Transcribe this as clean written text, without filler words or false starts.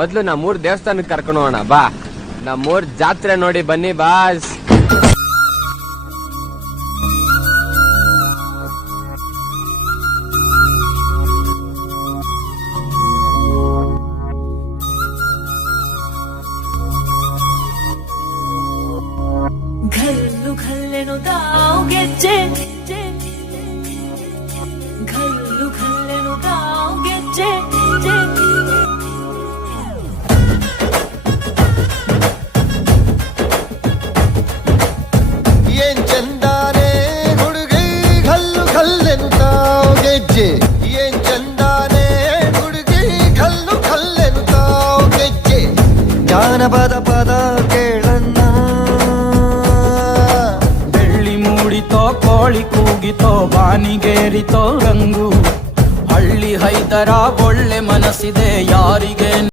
ಮೊದ್ಲು ನಮ್ಮೂರ್ ದೇವಸ್ಥಾನಕ್ಕೆ ಕರ್ಕೊಂಡು ಹೋಗೋಣ ಬಾ. ನಮ್ಮೂರ್ ಜಾತ್ರೆ ನೋಡಿ ಬನ್ನಿ ಬಾಸ್. घल्लू घल्लेनु दाव ಗೆಜ್ಜೆ घल्लू घल्लेनु दाव ಗೆಜ್ಜೆ ಏನ್ ಚಂದಾನೆ ಹುಡುಗಿ ಘಲ್ಲು ಘಲ್ಲೆನು ತಾವ್ ಗೆಜ್ಜೆ. ಏನ್ ಚಂದಾನೆ ಹುಡುಗಿ ಘಲ್ಲು ಘಲ್ಲೆನು ತಾವ್ ಗೆಜ್ಜೆ. ಜಾನಪದ ಪದ ಕೇಳನ್ನ ಕೋಳಿ ಕೂಗಿತೋ ಬಾನಿಗೇರಿತೋ ರಂಗು. ಹಳ್ಳಿ ಹೈದರ ಒಳ್ಳೆ ಮನಸ್ಸಿದೆ ಯಾರಿಗೆ